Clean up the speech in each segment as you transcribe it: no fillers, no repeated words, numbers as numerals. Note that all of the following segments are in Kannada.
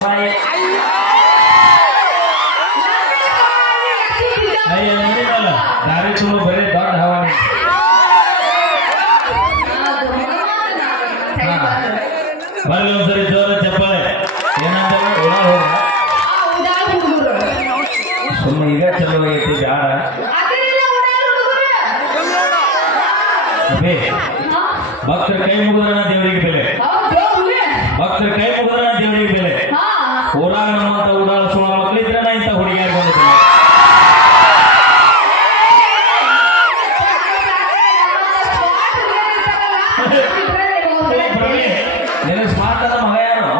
दारू चलो बड़े दौड़ हवानी बरल ಒಂದ್ಸರಿ ಜೋರ ಚಪ್ಪಾಳೆ ಏನಂತಾರೆ ಸುಮ್ಮನೆ ಈಗ ಚಲೋ ಐತಿ ಬ್ಯಾಡ ಭಕ್ತರ ಕೈ ಮುಗಿದ್ರ ದೇವರಿಗೆ ಬೆಲೆ ಭಕ್ತರ ಕೈ ಮುಗಿದ್ರ ದೇವರಿಗೆ ಬೆಲೆ ಊರಾಗ ನಮ್ಮಂತ ಊರಾಳ ಸುಳ್ಳ ಮಕ್ಕಳಿದ್ರೆ ನಾ ಇಂಥ ಹುಡುಗಿಯಾಗಿ ಬಂದಿದ್ದೀನಿ ನಿನ್ನ ಸ್ಮಾರ್ಟ್ ಅದ ಮಗ ಯಾರು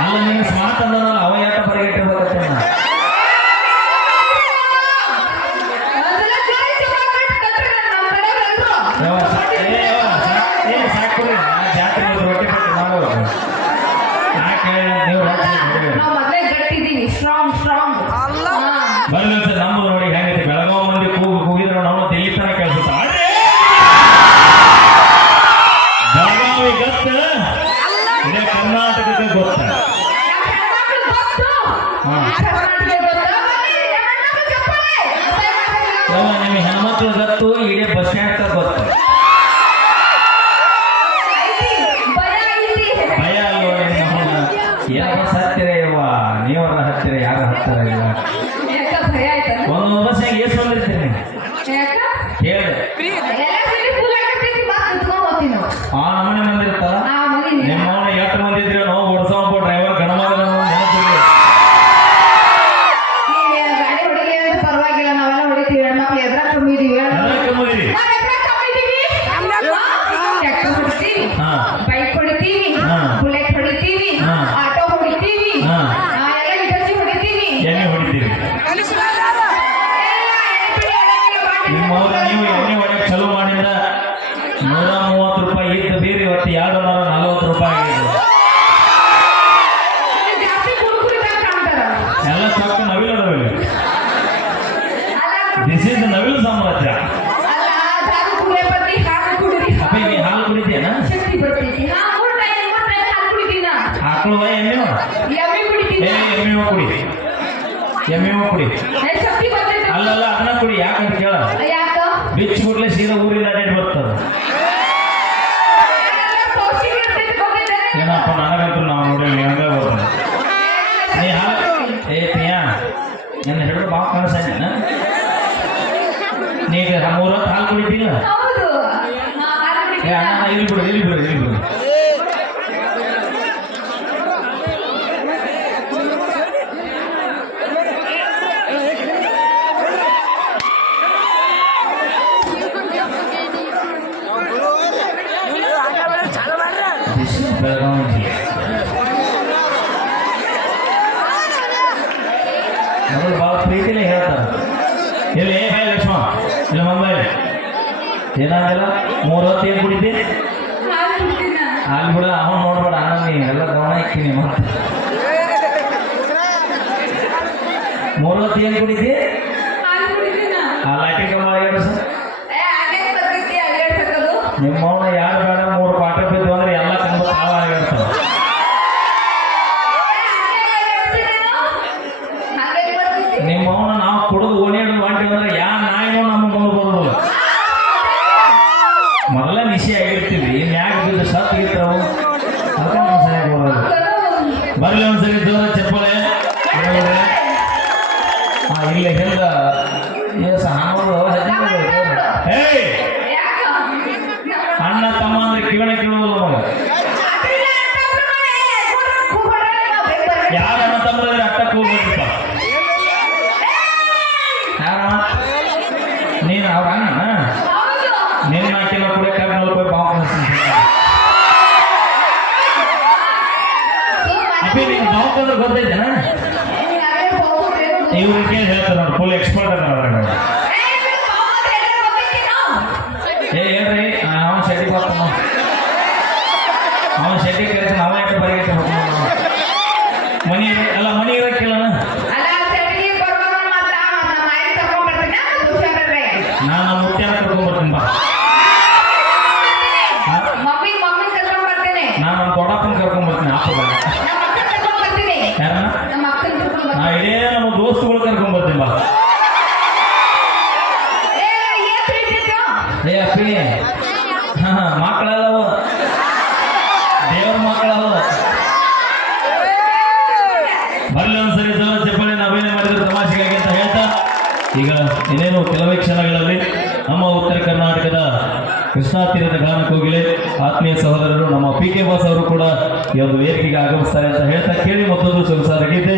ಅಲ್ಲ ನಿನ್ನ ಸ್ಮಾರ್ಟ್ ಅಂದನಲ್ಲ ಅವ ಯಾಕ ಬರಗಿಟ್ಟಿರ್ಬೇಕತ್ತೆ ಸಾಕು ಜಾತ್ರೆ ರೊಟ್ಟಿ ಪಟ್ಟಿ ಮಾಡೋದು ಯಾಕೆ ನೀವು ಬರ್ಲಿ ಸರ್ ನಮ್ಮದು ನೋಡಿ ಹೆಂಗೈತಿ ಬೆಳಗಾವ್ ಮಂದಿ ಕೂಗಿದ್ರು ನಾವು ದಿಲ್ಲಿ ತನಕ ಕೇಳಿಸುತ್ತ ಬೆಳಗಾವಿ ಗೊತ್ತ ಇದೇ ಕರ್ನಾಟಕಕ್ಕೆ ಗೊತ್ತ ನಿಮ್ಮ ಹೆಣ್ಮಕ್ಳು ಗೊತ್ತು ಇಡೀ ಬಸ್ ಸ್ಟ್ಯಾಂಡ್ ಗೊತ್ತು ಭಯ ಅಲ್ವ ಯಾರ ಹತ್ತಿರ ಇವ ನೀವರ ಹತ್ತಿರ ಯಾರ ಹತ್ತಿರ ಇಲ್ಲ ಒಂದು ಬಸ್ ಎಷ್ಟು ಬಂದಿರ್ತೀನಿ ಹೇಳಿ ಆ ನಮ್ಮನೆ ಬಂದಿರ್ತಾರ ನಿಮ್ಮವನ ಎಷ್ಟು ಮಂದಿ ಇದ್ರೆ ನಾವು ಓಡಿಸೋಪ್ಪ ಡ್ರೈವರ್ ಗಣಮಗ ನೆನಪಿರಿ ಪರವಾಗಿಲ್ಲ ನಾವೆಲ್ಲ ಹೊಡಿತೀವಿ ಹೆಣ್ಮಕ್ಳು ಎದ್ರ ಕಮ್ಮಿದೀವಿ ಬೈಕ್ ಹೊಡಿತೀವಿ ಬುಲೆಟ್ ಹೊಡಿತೀವಿ ಆಟೋ ಹೊಡಿತೀವಿ ಎಲ್ಲ ವಿಟರ್ಸಿ ಹೊಡಿತೀವಿ ಎಣ್ಣೆ ಹೊಡಿತೀವಿ ನಿಮ್ಮವ್ರ ನೀವು ಎಣ್ಣೆ ಹೊಡೆಯಕ್ಕೆ ಚಲೋ ಮಾಡಿದ್ರ 130 ರೂಪಾಯಿ ಇದ್ದ ಬೀರಿ ಇವತ್ತು 240 ರೂಪಾಯಿ ಆಗಿದೆ ಎಲ್ಲ ಚೊಕ್ಕ ನವಿಲು ನವಿಲು ದಿಸ್ ಇಸ್ ನವಿಲು ಸಾಮ್ರಾಜ್ಯ ಅಪ್ಪ ನೀ ಹಾಲು ಕುಡಿತೀಯನ ಆಕಳು ಎಮ್ಮೆ ಕುಡಿ ಎಮ್ಮೆ ಕುಡಿ ಅಲ್ಲಲ್ಲ ಅದನ್ನ ಕುಡಿ ಯಾಕಂತ ಕೇಳ ಬಿಚ್ಚ ಬಿಡ್ಲೆ ಸೀದಾ ಊರಿನ ಅಡ್ಡಾಡಿ ಬರ್ತದ ಏನಪ್ಪ ನನಗಂತೂ ನಾವು ನೋಡಿ ಹಂಗ ಬರ್ತದೆ ನೀ ಹಾಲು ಪಿಯಾ ನನ್ನ ಹಿಡಿದು ಬಾವು ಕಾಣಿಸ್ತಾನ ನೀಗ 3 ಹೊತ್ತು ಹಾಲು ಕುಡಿತಿಲ್ಲ ಅಣ್ಣ ಇಲ್ಲಿ ಬಿಡು ಬೆಳಗಾವಿ ನಮಗೆ ಭಾಳ ಪ್ರೀತಿನೇ ಹೇಳ್ತಾರೆ ಇಲ್ಲಿ ಏ ಲಕ್ಷ್ಮ ಇಲ್ಲ ಮುಂಬೈ ಏನಾಗಲ್ಲ 3 ಹೊತ್ತು ಏನು ಕುಡಿತಿ ಅಲ್ಲಿ ಬಿಡ ಅವನು ನೋಡ್ಬೇಡ ಅಣ್ಣ ನೀ ಎಲ್ಲ ಗಮನ ಇಕ್ತೀನಿ ಮತ್ತೆ 3 ಹೊತ್ತು ಏನು ಕುಡಿತಿ ಆ ಲಾಟಿ ಕಮ್ಮ ಆಗ್ಯಾರ ಸರ್ ನಿಮ್ಮವನ ಯಾರು ಬೇಡ 3 ಪಾಠ ಬಿದ್ದು ಅಂದ್ರೆ ಎಲ್ಲ ತುಂಬ ಸಾವ ಆಗಿರ್ತಾವ ನಿಮ್ಮವನ ನಾವು ಕುಡಿದು ಓಣೆಡು ಮಾಡ್ತೀವಿ ಅಂದ್ರೆ ಯಾ ನಾಯಿನೋ ನಮಗೆ ಕೊಂಡು ಬರೋದಿಲ್ಲ ಮೊದಲ ನಿಶೆ ಆಗಿರ್ತೀವಿ ಮ್ಯಾಗ ಬಿದ್ದು ಸತ್ತು ಇರ್ತಾವು ಅದಕ್ಕೆ ನಾವು ಸರಿಯಾಗಿ ಬರೋದು ಬರಲಿ ಒಂದ್ಸರಿ ಜೋರ ಚಪ್ಪಳೆ ಇಲ್ಲ ಹಿಂದ ಅಣ್ಣ ತಮ್ಮ ಅಂದ್ರೆ ಕಿವಣ ಕೇಳುವುದಿಲ್ಲ ಮಗ ಯಾರ ಅಣ್ಣ ತಮ್ಮದ್ರೆ ಅಟ್ಟಕ್ಕೆ ಹೋಗ್ಬೇಕಪ್ಪ ಯಾರ ನೀನು ಅವ್ರ ಅಣ್ಣ ನಿನ್ನ ಹಾಕಿನ ಕೂಡ ಕರ್ನಲ್ಲಿ ಹೋಗಿ ಬಾವು ಅಪ್ಪಿ ನೀನು ಬಾವು ಅಂದ್ರೆ ಗೊತ್ತೈತೇನ ಇವ್ರಿಗೆ ಹೇಳ್ತಾರೆ ನೋಡಿ ಫುಲ್ ಎಕ್ಸ್ಪರ್ಟ್ ಅದ ಹೇಳ್ರಿ ಅವನ ಶೆಟ್ಟಿ ಬರ್ತಾನ ಅವನ ಶೆಟ್ಟಿ ಕರೆಸ ಅವ ಯಾಕೆ ಬರಗಿಟ್ಟು ಮನಿ ಅಲ್ಲ ಮನಿ ಇರಕ್ಕಿಲ್ಲ ನಾನು ಮುತ್ಯಾನ ಕರ್ಕೊಂಡ್ ಬರ್ತೀನಿ ಬಾ ನಾನು ನಮ್ಮ ದೊಡ್ಡಪ್ಪನ ಕರ್ಕೊಂಡ್ ಬರ್ತೀನಿ ಹಾಕೋಬೇಡ. ನಮ್ಮ ಅಕ್ಕನ ಕರ್ಕೊಂಡ್ ಬರ್ತೀನಿ. ಯಾರನ್ನ? ನಮ್ಮ ಅಕ್ಕನ ಕರ್ಕೊಂಡ್ ಬರ್ತೀನಿ. ನಾ ಇಡೀ ನಮ್ಮ ದೋಸ್ತುಗಳು ಕರ್ಕೊಂಡ್ ಬರ್ತೀನಿ ಬಾ. ಏನ್ ತಿಳಿತಿದ್ಯೋ? ಏ ಅಪ್ಪಿ ಮಕ್ಕಳಲ್ಲವ, ದೇವ್ರ ಮಕ್ಕಳಲ್ಲ. ಬರ್ಲಿ ಒಂದ್ಸರಿ ಜನ ಚಪ್ಪಲಿ ಅಭಿನಯ ಮಾಡಿದ್ರೆ ತಮಾಷೆಗಾಗಿ ಅಂತ ಹೇಳ್ತಾ ಈಗ ಇನ್ನೇನು ಕೆಲವೇ ಕ್ಷಣಗಳಲ್ಲಿ ನಮ್ಮ ಉತ್ತರ ಕರ್ನಾಟಕದ ಕೃಷ್ಣಾ ತೀರದ ಗಾನ ಕೋಗಿಲೆ ಆತ್ಮೀಯ ಸಹೋದರರು ನಮ್ಮ ಪಿ ಕೆ ಬಾಸ್ ಅವರು ಕೂಡ ಈ ಒಂದು ವೇದಿಕೆಗೆ ಆಗಮಿಸ್ತಾರೆ ಅಂತ ಹೇಳ್ತಾ ಕೇಳಿ ಮತ್ತೊಂದು ಸೊಗಸಾದ ಗೀತೆ